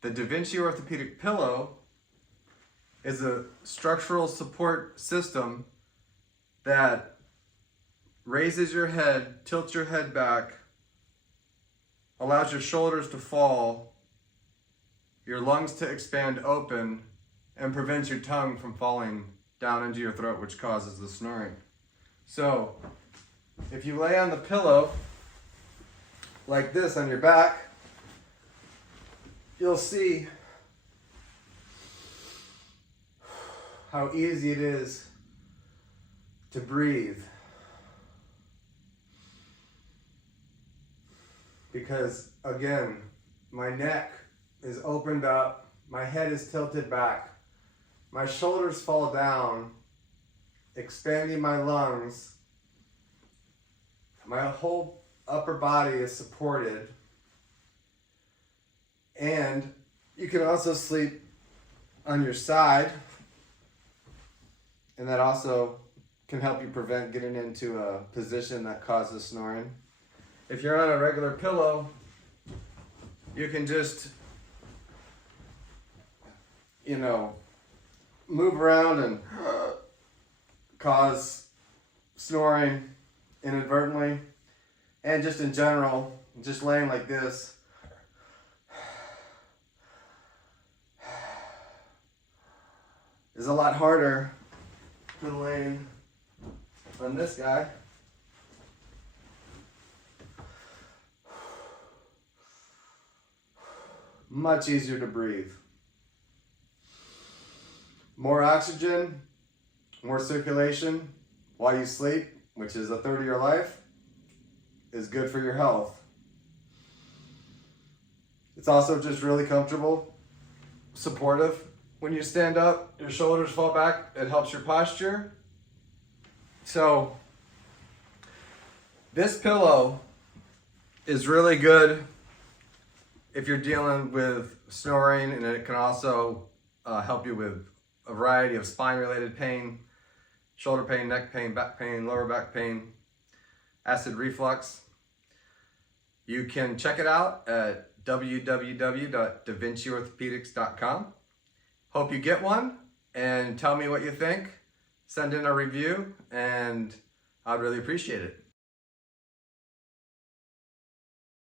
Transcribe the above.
The DaVinci Orthopedic Pillow is a structural support system that raises your head, tilts your head back, allows your shoulders to fall, your lungs to expand open, and prevents your tongue from falling down into your throat, which causes the snoring. So, if you lay on the pillow like this on your back, you'll see how easy it is to breathe. Because again, my neck is opened up, my head is tilted back, my shoulders fall down, expanding my lungs, my whole upper body is supported, and you can also sleep on your side, and that also can help you prevent getting into a position that causes snoring. If you're on a regular pillow, you can just, move around and cause snoring inadvertently. And just in general, just laying like this, is a lot harder than laying on this guy. Much easier to breathe. More oxygen, more circulation while you sleep, which is a third of your life, is good for your health. It's also just really comfortable, supportive. When you stand up, your shoulders fall back, it helps your posture. So, this pillow is really good if you're dealing with snoring, and it can also help you with a variety of spine-related pain, shoulder pain, neck pain, back pain, lower back pain, acid reflux. You can check it out at www.davinciorthopedics.com. Hope you get one and tell me what you think. Send in a review and I'd really appreciate it.